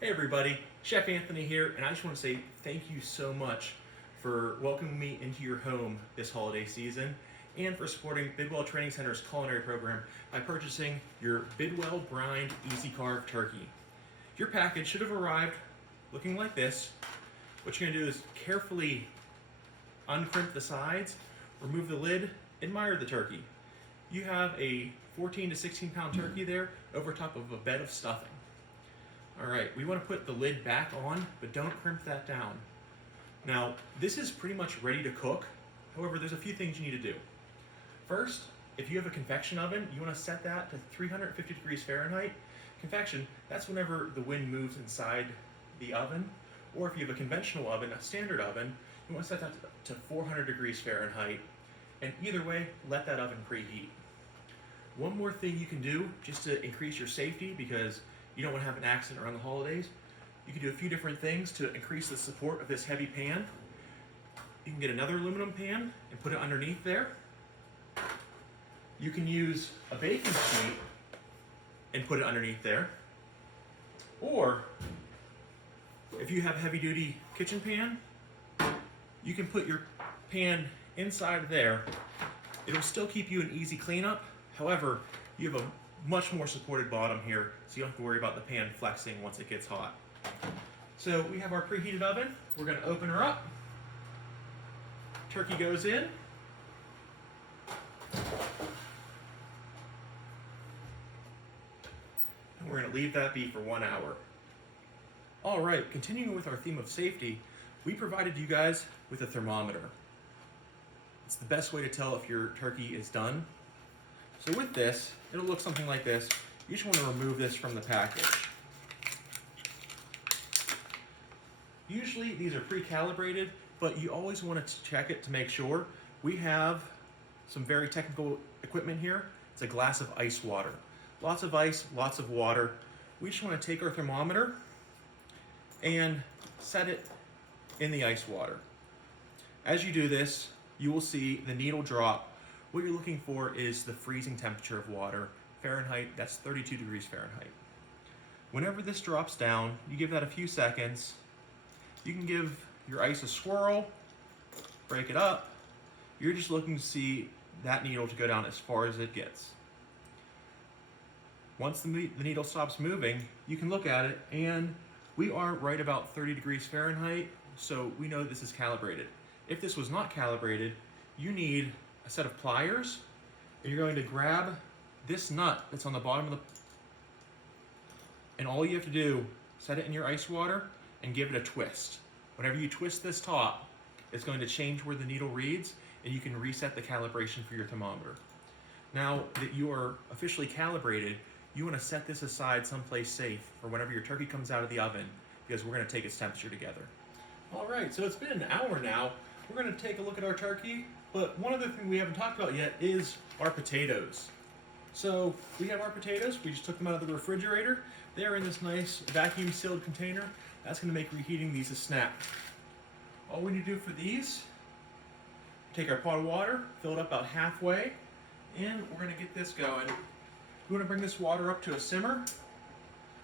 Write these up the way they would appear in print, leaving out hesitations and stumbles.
Hey everybody, Chef Anthony here, and I just want to say thank you so much for welcoming me into your home this holiday season and for supporting Bidwell Training Center's culinary program by purchasing your Bidwell Brined Easy Carve Turkey. Your package should have arrived looking like this. What you're going to do is carefully uncrimp the sides, remove the lid, admire the turkey. You have a 14 to 16 pound turkey there over top of a bed of stuffing. Alright, we want to put the lid back on, but don't crimp that down. Now, this is pretty much ready to cook. However, there's a few things you need to do. First, if you have a convection oven, you want to set that to 350 degrees Fahrenheit. Convection, that's whenever the wind moves inside the oven. Or if you have a conventional oven, a standard oven, you want to set that to 400 degrees Fahrenheit. And either way, let that oven preheat. One more thing you can do, just to increase your safety, because you don't want to have an accident around the holidays, you can do a few different things to increase the support of this heavy pan. You can get another aluminum pan and put it underneath there. You can use a baking sheet and put it underneath there. Or, if you have a heavy duty kitchen pan, you can put your pan inside there. It'll still keep you an easy cleanup. However, you have a much more supported bottom here, so you don't have to worry about the pan flexing once it gets hot. So we have our preheated oven. We're going to open her up. Turkey goes in. And we're going to leave that be for 1 hour. All right, continuing with our theme of safety, we provided you guys with a thermometer. It's the best way to tell if your turkey is done. So with this, it'll look something like this. You just want to remove this from the package. Usually these are pre-calibrated, but you always want to check it to make sure. We have some very technical equipment here. It's a glass of ice water. Lots of ice, lots of water. We just want to take our thermometer and set it in the ice water. As you do this, you will see the needle drop. What you're looking for is the freezing temperature of water. Fahrenheit, that's 32 degrees Fahrenheit. Whenever this drops down, you give that a few seconds. You can give your ice a swirl, break it up. You're just looking to see that needle to go down as far as it gets. Once the needle stops moving, you can look at it, and we are right about 30 degrees Fahrenheit, so we know this is calibrated. If this was not calibrated, you need a set of pliers, and you're going to grab this nut that's on the bottom of the, and all you have to do, set it in your ice water and give it a twist. Whenever you twist this top, it's going to change where the needle reads, and you can reset the calibration for your thermometer. Now that you are officially calibrated, you want to set this aside someplace safe for whenever your turkey comes out of the oven, because we're going to take its temperature together. All right, so it's been an hour now. We're going to take a look at our turkey, but one other thing we haven't talked about yet is our potatoes. So we have our potatoes. We just took them out of the refrigerator. They're in this nice vacuum sealed container. That's going to make reheating these a snap. All we need to do for these, take our pot of water, fill it up about halfway, and we're going to get this going. We want to bring this water up to a simmer.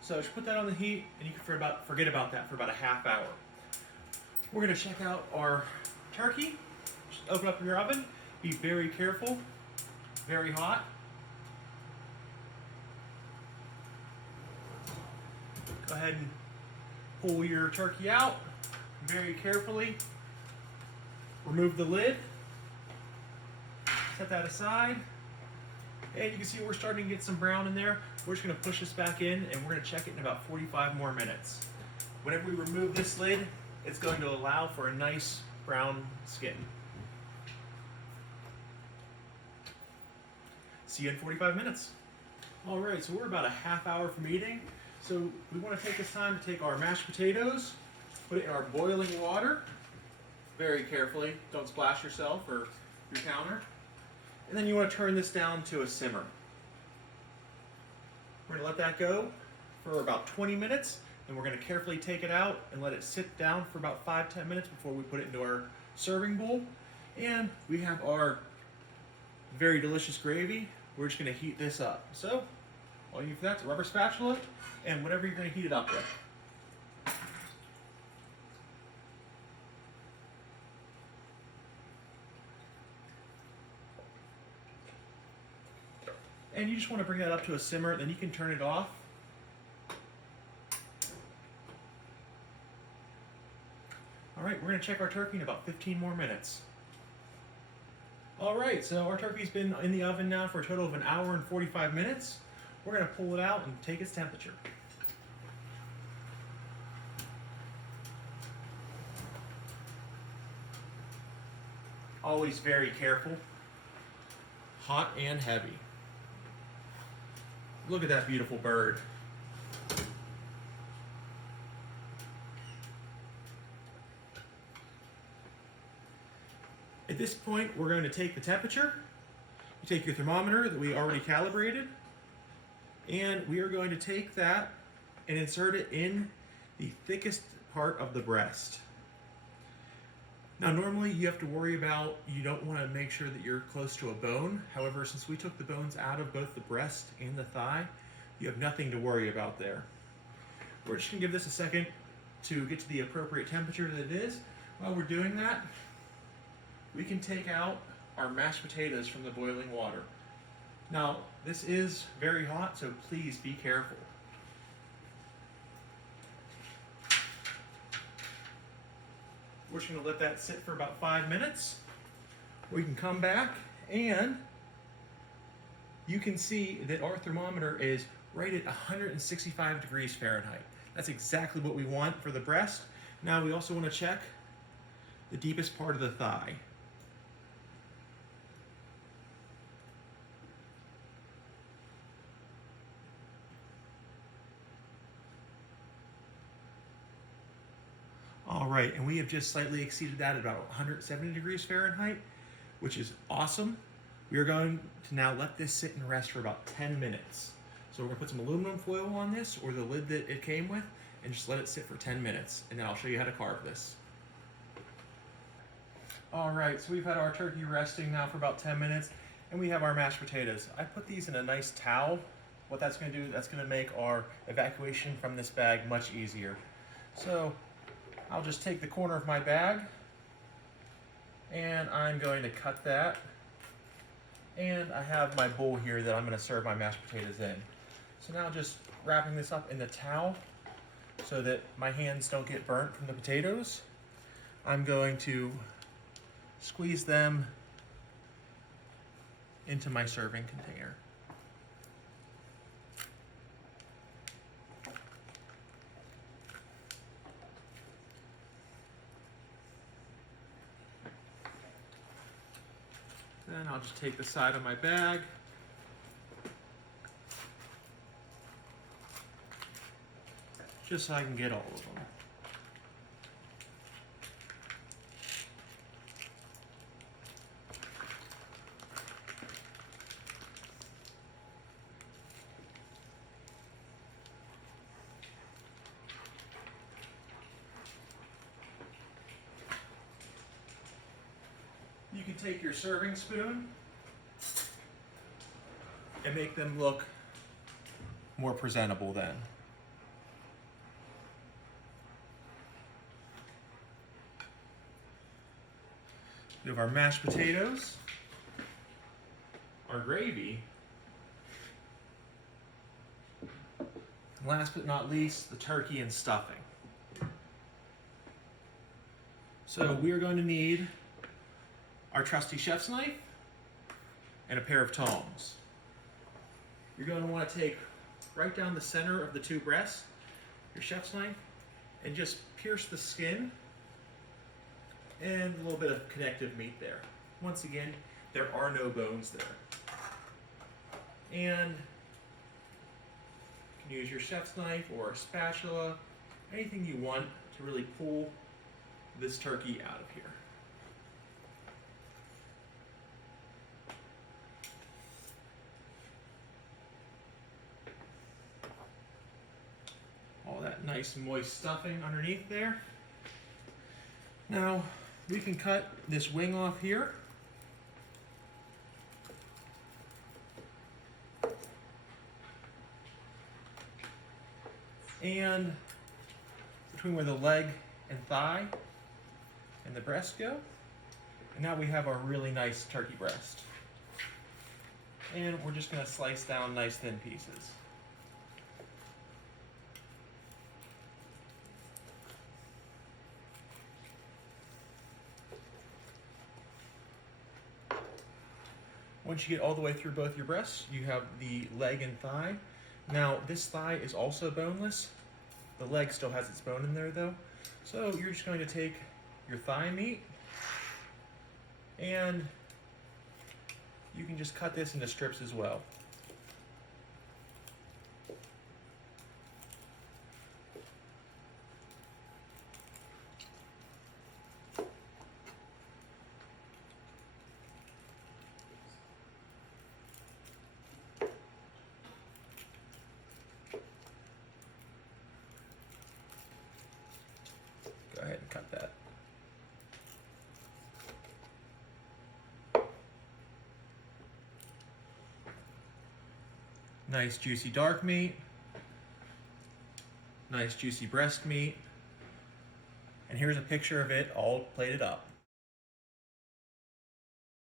So just put that on the heat, and you can forget about that for about a half hour. We're going to check out our turkey. Just open up your oven. Be very careful. Very hot. Go ahead and pull your turkey out very carefully. Remove the lid. Set that aside. And you can see we're starting to get some brown in there. We're just going to push this back in, and we're going to check it in about 45 more minutes. Whenever we remove this lid, it's going to allow for a nice brown skin. See you in 45 minutes. All right, so we're about a half hour from eating. So we want to take this time to take our mashed potatoes, put it in our boiling water, very carefully. Don't splash yourself or your counter. And then you want to turn this down to a simmer. We're going to let that go for about 20 minutes. Then we're going to carefully take it out and let it sit down for about 5-10 minutes before we put it into our serving bowl. And we have our very delicious gravy. We're just going to heat this up. So all you need for that is a rubber spatula and whatever you're going to heat it up with. And you just want to bring that up to a simmer, then you can turn it off. All right, we're going to check our turkey in about 15 more minutes. All right, so our turkey's been in the oven now for a total of 1 hour and 45 minutes. We're going to pull it out and take its temperature. Always very careful. Hot and heavy. Look at that beautiful bird. At this point, we're going to take the temperature. You take your thermometer that we already calibrated, and we are going to take that and insert it in the thickest part of the breast. Now normally you have to worry about, you don't want to make sure that you're close to a bone. However, since we took the bones out of both the breast and the thigh, you have nothing to worry about there. We're just going to give this a second to get to the appropriate temperature that it is. While we're doing that, we can take out our mashed potatoes from the boiling water. Now, this is very hot, so please be careful. We're just going to let that sit for about 5 minutes. We can come back and you can see that our thermometer is right at 165 degrees Fahrenheit. That's exactly what we want for the breast. Now we also want to check the deepest part of the thigh. All right, and we have just slightly exceeded that at about 170 degrees Fahrenheit, which is awesome. We are going to now let this sit and rest for about 10 minutes. So we're gonna put some aluminum foil on this, or the lid that it came with, and just let it sit for 10 minutes, and then I'll show you how to carve this. All right, so we've had our turkey resting now for about 10 minutes, and we have our mashed potatoes. I put these in a nice towel. What that's gonna do, that's gonna make our evacuation from this bag much easier. So I'll just take the corner of my bag and I'm going to cut that. And I have my bowl here that I'm going to serve my mashed potatoes in. So now just wrapping this up in the towel so that my hands don't get burnt from the potatoes. I'm going to squeeze them into my serving container. Then I'll just take the side of my bag. Just so I can get all of them. You can take your serving spoon and make them look more presentable then. We have our mashed potatoes, our gravy, and last but not least, the turkey and stuffing. So we are going to need our trusty chef's knife and a pair of tongs. You're going to want to take right down the center of the two breasts, your chef's knife, and just pierce the skin and a little bit of connective meat there. Once again, there are no bones there. And you can use your chef's knife or a spatula, anything you want to really pull this turkey out of here. All that nice moist stuffing underneath there. Now we can cut this wing off here. And between where the leg and thigh and the breast go. And now we have our really nice turkey breast. And we're just going to slice down nice thin pieces. Once you get all the way through both your breasts, you have the leg and thigh. Now, this thigh is also boneless. The leg still has its bone in there though. So you're just going to take your thigh meat and you can just cut this into strips as well. Go ahead and cut that. Nice juicy dark meat. Nice juicy breast meat. And here's a picture of it all plated up.